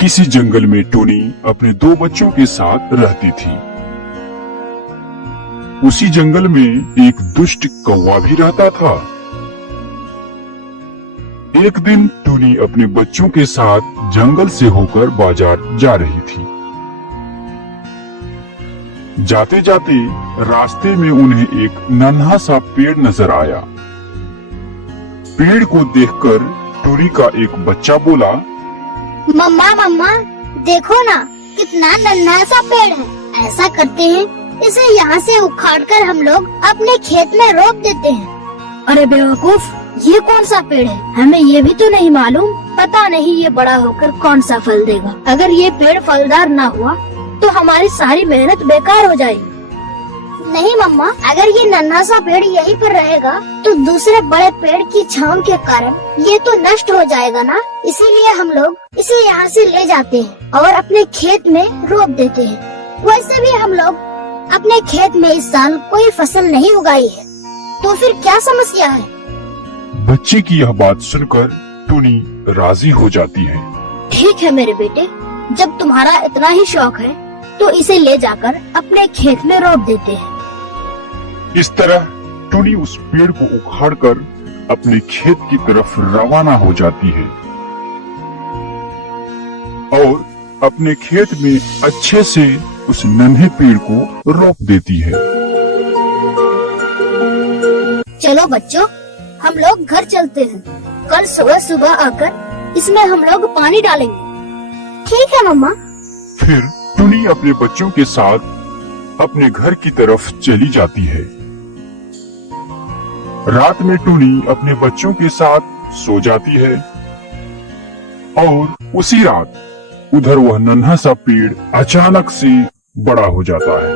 किसी जंगल में टूनी अपने दो बच्चों के साथ रहती थी। उसी जंगल में एक दुष्ट कौवा भी रहता था। एक दिन टूनी अपने बच्चों के साथ जंगल से होकर बाजार जा रही थी। जाते जाते रास्ते में उन्हें एक नन्हा सा पेड़ नजर आया। पेड़ को देखकर टूनी का एक बच्चा बोला, मम्मा मम्मा देखो ना, कितना नन्हा सा पेड़ है। ऐसा करते हैं, इसे यहाँ से उखाड़कर हम लोग अपने खेत में रोप देते हैं। अरे बेवकूफ, ये कौन सा पेड़ है? हमें ये भी तो नहीं मालूम। पता नहीं ये बड़ा होकर कौन सा फल देगा। अगर ये पेड़ फलदार ना हुआ तो हमारी सारी मेहनत बेकार हो जाएगी। नहीं मम्मा, अगर ये नन्हा सा पेड़ यहीं पर रहेगा तो दूसरे बड़े पेड़ की छांव के कारण ये तो नष्ट हो जाएगा ना। इसीलिए हम लोग इसे यहाँ से ले जाते हैं और अपने खेत में रोप देते हैं। वैसे भी हम लोग अपने खेत में इस साल कोई फसल नहीं उगाई है, तो फिर क्या समस्या है? बच्चे की यह बात सुनकर टूनी राजी हो जाती है। ठीक है मेरे बेटे, जब तुम्हारा इतना ही शौक है तो इसे ले जाकर अपने खेत में रोप देते हैं। इस तरह टूनी उस पेड़ को उखाड़कर अपने खेत की तरफ रवाना हो जाती है और अपने खेत में अच्छे से उस नन्हे पेड़ को रोप देती है। चलो बच्चों, हम लोग घर चलते हैं। कल सुबह सुबह आकर इसमें हम लोग पानी डालेंगे। ठीक है मम्मा। फिर टूनी अपने बच्चों के साथ अपने घर की तरफ चली जाती है। रात में टूनी अपने बच्चों के साथ सो जाती है और उसी रात उधर वह नन्हा सा पेड़ अचानक से बड़ा हो जाता है।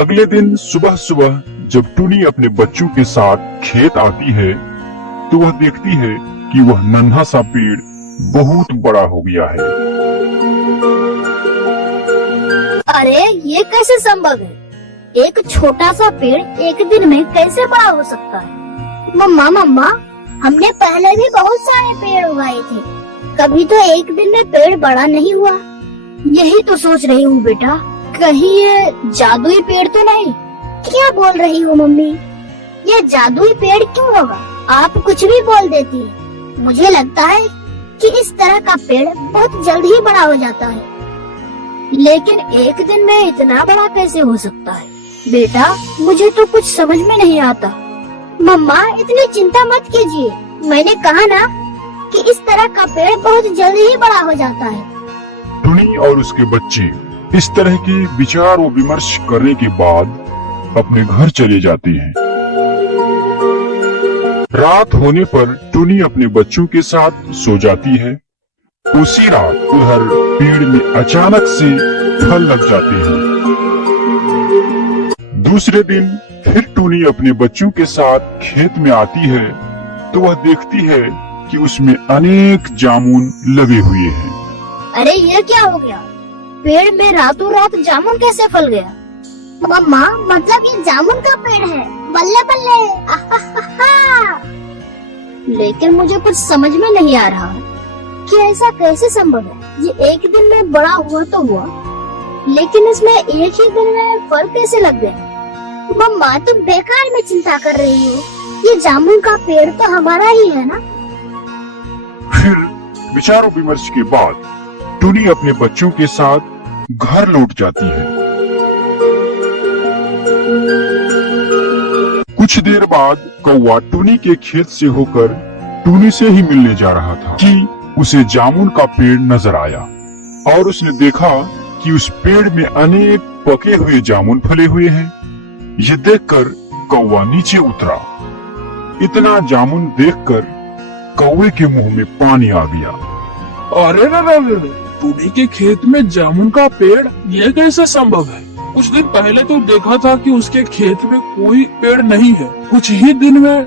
अगले दिन सुबह सुबह जब टूनी अपने बच्चों के साथ खेत आती है तो वह देखती है कि वह नन्हा सा पेड़ बहुत बड़ा हो गया है। अरे ये कैसे संभव है? एक छोटा सा पेड़ एक दिन में कैसे बड़ा हो सकता है? मम्मा मम्मा, हमने पहले भी बहुत सारे पेड़ उगाए थे, कभी तो एक दिन में पेड़ बड़ा नहीं हुआ। यही तो सोच रही हूँ बेटा, कहीं ये जादुई पेड़ तो नहीं? क्या बोल रही हो मम्मी? ये जादुई पेड़ क्यों होगा? आप कुछ भी बोल देती है। मुझे लगता है कि इस तरह का पेड़ बहुत जल्द ही बड़ा हो जाता है। लेकिन एक दिन में इतना बड़ा कैसे हो सकता है? बेटा, मुझे तो कुछ समझ में नहीं आता। मम्मा इतनी चिंता मत कीजिए, मैंने कहा ना कि इस तरह का पेड़ बहुत जल्द ही बड़ा हो जाता है। टूनी और उसके बच्चे इस तरह के विचार व विमर्श करने के बाद अपने घर चले जाते हैं। रात होने पर टूनी अपने बच्चों के साथ सो जाती है। उसी रात उधर पेड़ में अचानक से फल लग जाते हैं। दूसरे दिन फिर टूनी अपने बच्चों के साथ खेत में आती है तो वह देखती है कि उसमें अनेक जामुन लगे हुए हैं। अरे ये क्या हो गया? पेड़ में रातों रात जामुन कैसे फल गया? मम्मा, मतलब ये जामुन का पेड़ है। बल्ले बल्ले, आहा। लेकिन मुझे कुछ समझ में नहीं आ रहा कि ऐसा कैसे संभव है। ये एक दिन में बड़ा हुआ तो हुआ, लेकिन इसमें एक ही दिन में फल कैसे लग गए? मम्मा, तुम बेकार में चिंता कर रही हो। ये जामुन का पेड़ तो हमारा ही है ना। फिर विचारों विमर्श के बाद टूनी अपने बच्चों के साथ घर लौट जाती है। कुछ देर बाद कौवा टूनी के खेत से होकर टूनी से ही मिलने जा रहा था कि उसे जामुन का पेड़ नजर आया और उसने देखा कि उस पेड़ में अनेक पके हुए जामुन फले हुए हैं। ये देखकर कौवा नीचे उतरा। इतना जामुन देखकर कौवे के मुंह में पानी आ गया। अरे रे, टूनी के खेत में जामुन का पेड़, ये कैसे संभव है? कुछ दिन पहले तो देखा था कि उसके खेत में कोई पेड़ नहीं है। कुछ ही दिन में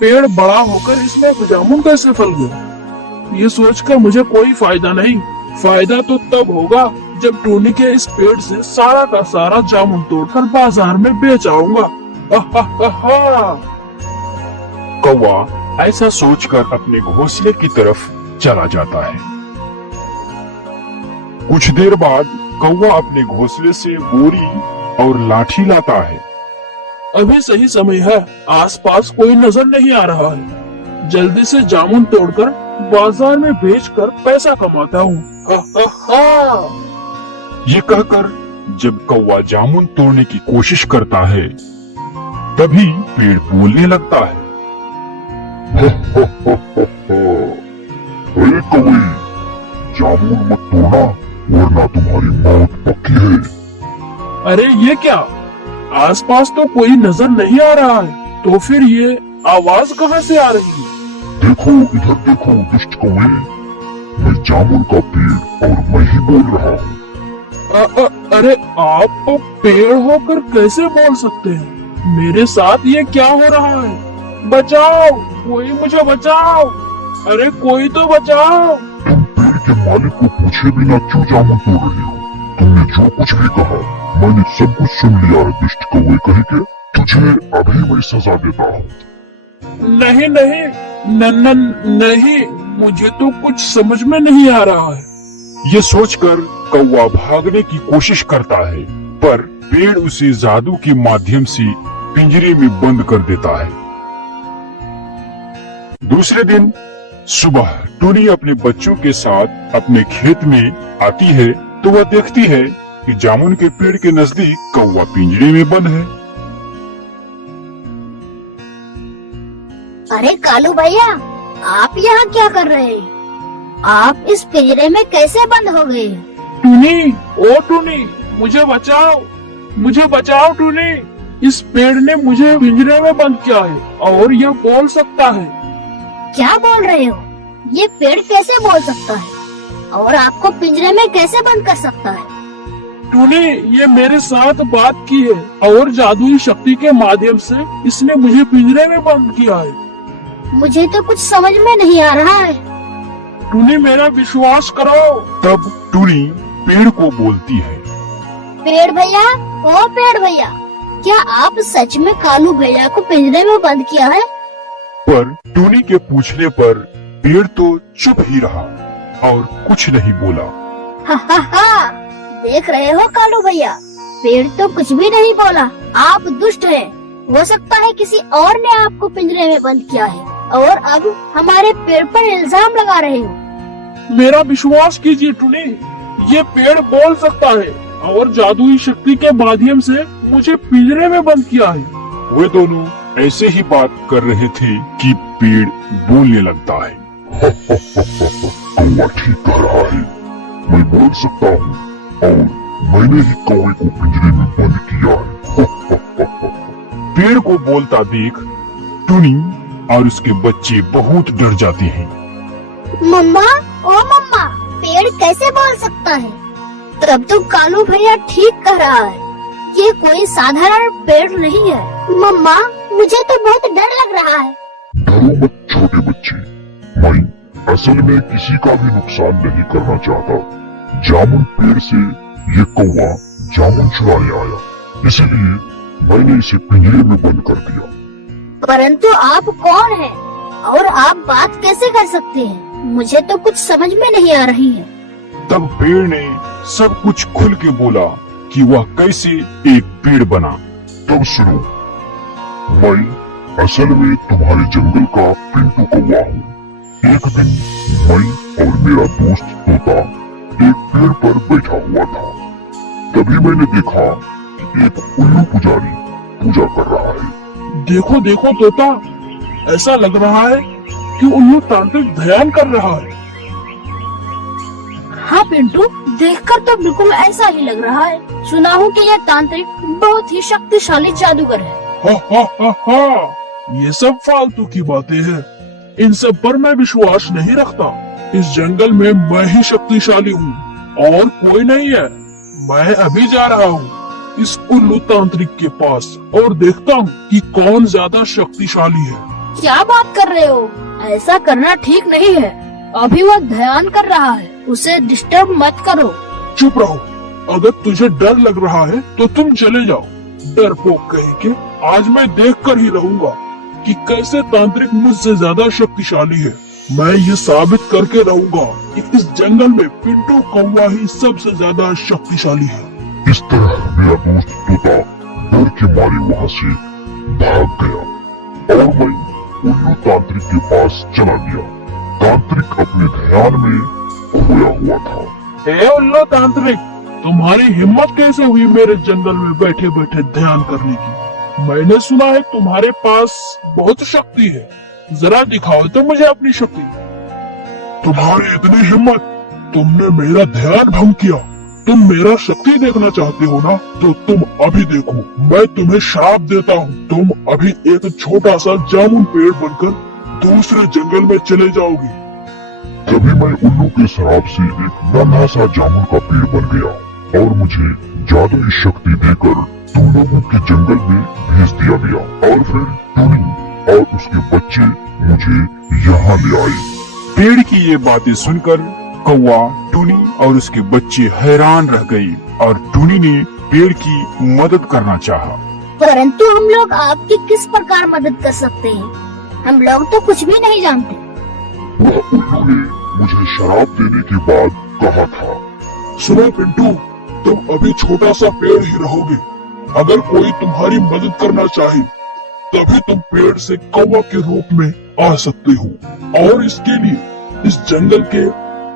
पेड़ बड़ा होकर इसमें जामुन कैसे फल गया? ये सोचकर मुझे कोई फायदा नहीं। फायदा तो तब होगा जब टूनी के इस पेड़ से सारा का सारा जामुन तोड़कर बाजार में बेच आऊंगा। कौवा ऐसा सोचकर अपने घोंसले की तरफ चला जाता है। कुछ देर बाद कौवा अपने घोंसले से बोरी और लाठी लाता है। अभी सही समय है, आसपास कोई नजर नहीं आ रहा है। जल्दी से जामुन तोड़कर बाजार में बेचकर पैसा कमाता हूँ। हा हा हा। ये कहकर जब कौवा जामुन तोड़ने की कोशिश करता है, तभी पेड़ बोलने लगता है। अरे कौवे, जामुन मत तोड़ना वरना तुम्हारी मौत पक्की है। अरे ये क्या, आसपास तो कोई नजर नहीं आ रहा है, तो फिर ये आवाज कहाँ से आ रही है? देखो इधर देखो दुष्ट कौवे, मैं जामुन का पेड़ और मैं ही बोल रहा हूँ। अरे आप तो पेड़ होकर कैसे बोल सकते हैं? मेरे साथ ये क्या हो रहा है? बचाओ, कोई मुझे बचाओ। अरे कोई तो बचाओ। तुम पेड़ के मालिक को पूछे बिना क्यों जामुन तोड़ रही हो? तुमने जो कुछ भी कहा मैंने सब कुछ सुन लिया है दुष्ट कौवे कहे के। तुझे अभी मैं सजा देता हूँ। नहीं नहीं, नहीं, मुझे तो कुछ समझ में नहीं आ रहा है। ये सोचकर कौवा भागने की कोशिश करता है, पर पेड़ उसे जादू के माध्यम से पिंजरे में बंद कर देता है। दूसरे दिन सुबह टूनी अपने बच्चों के साथ अपने खेत में आती है, तो वह देखती है कि जामुन के पेड़ के नजदीक कौवा पिंजरे में बंद है। अरे कालू भैया, आप यहाँ क्या कर रहे हैं? आप इस पिंजरे में कैसे बंद हो गए? टूनी, ओ टूनी, मुझे बचाओ, मुझे बचाओ टूनी। इस पेड़ ने मुझे पिंजरे में बंद किया है और यह बोल सकता है। क्या बोल रहे हो? ये पेड़ कैसे बोल सकता है और आपको पिंजरे में कैसे बंद कर सकता है? टूनी, ये मेरे साथ बात की है और जादुई शक्ति के माध्यम से इसने मुझे पिंजरे में बंद किया है। मुझे तो कुछ समझ में नहीं आ रहा है। टूनी, मेरा विश्वास करो। तब टूनी पेड़ को बोलती है। पेड़ भैया, ओ पेड़ भैया, क्या आप सच में कालू भैया को पिंजरे में बंद किया है? पर टूनी के पूछने पर पेड़ तो चुप ही रहा और कुछ नहीं बोला। हा हा हा, देख रहे हो कालू भैया, पेड़ तो कुछ भी नहीं बोला। आप दुष्ट हैं। हो सकता है किसी और ने आपको पिंजरे में बंद किया है और अब हमारे पेड़ पर इल्जाम लगा रहे हो। मेरा विश्वास कीजिए टूनी, ये पेड़ बोल सकता है और जादुई शक्ति के माध्यम से मुझे पिंजरे में बंद किया है। वे दोनों ऐसे ही बात कर रहे थे कि पेड़ बोलने लगता है। कौवा ठीक कह रहा है, मैं बोल सकता हूँ और मैंने ही कौवे को पिंजरे में बंद किया है। पेड़ को बोलता देख टूनी और उसके बच्चे बहुत डर जाते हैं। मम्मा, ओ मम्मा, पेड़ कैसे बोल सकता है? तब तो कालू भैया ठीक कह रहा है, ये कोई साधारण पेड़ नहीं है। मम्मा, मुझे तो बहुत डर लग रहा है। डरो मत छोटे बच्चे, मैं असल में किसी का भी नुकसान नहीं करना चाहता। जामुन पेड़ से ये कौवा जामुन चुराने आया, इसलिए मैंने इसे पिंजरे में बंद कर दिया। परंतु आप कौन हैं और आप बात कैसे कर सकते हैं? मुझे तो कुछ समझ में नहीं आ रही है। तब पेड़ ने सब कुछ खुल के बोला कि वह कैसे एक पेड़ बना। तब सुनो, मैं असल में तुम्हारे जंगल का पिंटू कौवा हूँ। एक दिन मैं और मेरा दोस्त तोता एक पेड़ पर बैठा हुआ था। तभी मैंने देखा कि एक उल्लू पुजारी पूजा कर रहा है। देखो देखो तोता, ऐसा लग रहा है कि उल्लू तांत्रिक ध्यान कर रहा है। हाँ पिंटू, देखकर तो बिल्कुल ऐसा ही लग रहा है। सुना हूँ कि यह तांत्रिक बहुत ही शक्तिशाली जादूगर है। हा हा हा हा, ये सब फालतू की बातें हैं। इन सब पर मैं विश्वास नहीं रखता। इस जंगल में मैं ही शक्तिशाली हूँ और कोई नहीं है। मैं अभी जा रहा हूँ इस उल्लू तांत्रिक के पास और देखता हूँ कि कौन ज्यादा शक्तिशाली है। क्या बात कर रहे हो? ऐसा करना ठीक नहीं है। अभी वह ध्यान कर रहा है, उसे डिस्टर्ब मत करो। चुप रहो। अगर तुझे डर लग रहा है तो तुम चले जाओ। डरपोक कहीं के, आज मैं देख कर ही रहूंगा कि कैसे तांत्रिक मुझसे ज्यादा शक्तिशाली है। मैं ये साबित करके रहूंगा कि इस जंगल में पिंटू कौवा ही सबसे ज्यादा शक्तिशाली है। इस तरह मेरा दोस्त तोता डर के मारे वहाँ से भाग गया और मैं उल्लू तांत्रिक के पास चला गया। तांत्रिक अपने ध्यान में खोया हुआ था। हे उल्लू तांत्रिक, तुम्हारी हिम्मत कैसे हुई मेरे जंगल में बैठे बैठे ध्यान करने की? मैंने सुना है तुम्हारे पास बहुत शक्ति है, जरा दिखाओ तो मुझे अपनी शक्ति। तुम्हारी इतनी हिम्मत, तुमने मेरा ध्यान भंग किया। तुम मेरा शक्ति देखना चाहते हो ना, तो तुम अभी देखो। मैं तुम्हें श्राप देता हूँ, तुम अभी एक छोटा सा जामुन पेड़ बनकर दूसरे जंगल में चले जाओगे। तभी मैं उल्लू के श्राप से एक नन्हा सा जामुन का पेड़ बन गया और मुझे जादुई शक्ति देकर तुम लोगों के जंगल में भेज दिया गया। और फिर टुनी और उसके बच्चे मुझे यहाँ ले आए। पेड़ की ये बातें सुनकर कौवा, टुनी और उसके बच्चे हैरान रह गए और टुनी ने पेड़ की मदद करना चाहा। परंतु हम लोग आपकी किस प्रकार मदद कर सकते हैं? हम लोग तो कुछ भी नहीं जानते। वह उल्लू ने मुझे शराब देने के बाद कहा था, सुनो पिंटू, तुम अभी छोटा सा पेड़ ही रहोगे। अगर कोई तुम्हारी मदद करना चाहे तभी तुम पेड़ से कौवा के रूप में आ सकते हो। और इसके लिए इस जंगल के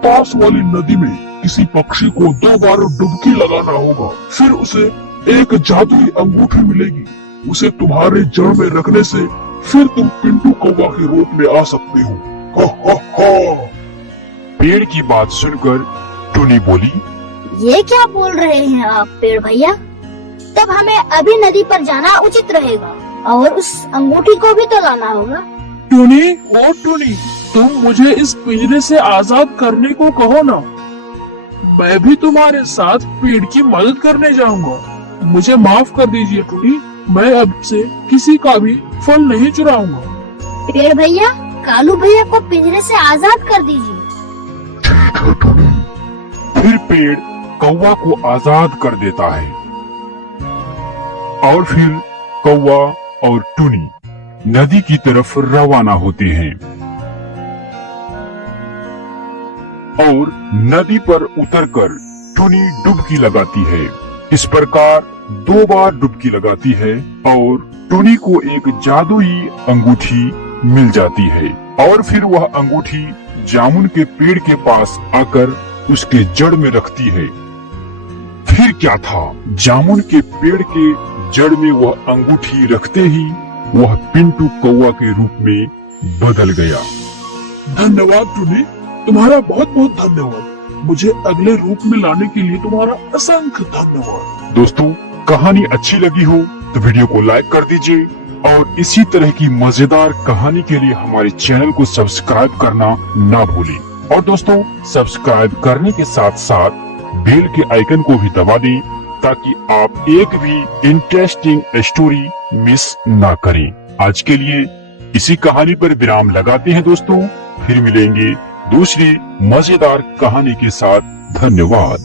पास वाली नदी में किसी पक्षी को 2 बार डुबकी लगाना होगा। फिर उसे एक जादुई अंगूठी मिलेगी। उसे तुम्हारे जड़ में रखने से फिर तुम पिंटू कौवा के रूप में आ सकते हो। हा हा हा। पेड़ की बात सुनकर टुनी बोली, ये क्या बोल रहे हैं आप पेड़ भैया? तब हमें अभी नदी पर जाना उचित रहेगा और उस अंगूठी को भी तो लाना होगा। टुनी, ओ टुनी, तुम मुझे इस पिंजरे से आजाद करने को कहो ना। मैं भी तुम्हारे साथ पेड़ की मदद करने जाऊंगा। मुझे माफ कर दीजिए टुनी, मैं अब से किसी का भी फल नहीं चुराऊंगा। पेड़ भैया, कालू भैया को पिंजरे से आजाद कर दीजिए। ठीक है टुनी। फिर पेड़ कौवा को आजाद कर देता है और फिर कौवा और टुनी नदी की तरफ रवाना होते हैं और नदी पर उतरकर टुनी डुबकी लगाती है। इस प्रकार 2 बार डुबकी लगाती है और टुनी को एक जादुई अंगूठी मिल जाती है। और फिर वह अंगूठी जामुन के पेड़ के पास आकर उसके जड़ में रखती है। फिर क्या था, जामुन के पेड़ के जड़ में वह अंगूठी रखते ही वह पिंटू कौवा के रूप में बदल गया। धन्यवाद टुनी, तुम्हारा बहुत बहुत धन्यवाद। मुझे अगले रूप में लाने के लिए तुम्हारा असंख्य धन्यवाद। दोस्तों, कहानी अच्छी लगी हो तो वीडियो को लाइक कर दीजिए और इसी तरह की मजेदार कहानी के लिए हमारे चैनल को सब्सक्राइब करना ना भूलें। और दोस्तों, सब्सक्राइब करने के साथ साथ बेल के आइकन को भी दबा दें ताकि आप एक भी इंटरेस्टिंग स्टोरी मिस ना करें। आज के लिए इसी कहानी पर विराम लगाते हैं दोस्तों, फिर मिलेंगे दूसरी मजेदार कहानी के साथ। धन्यवाद।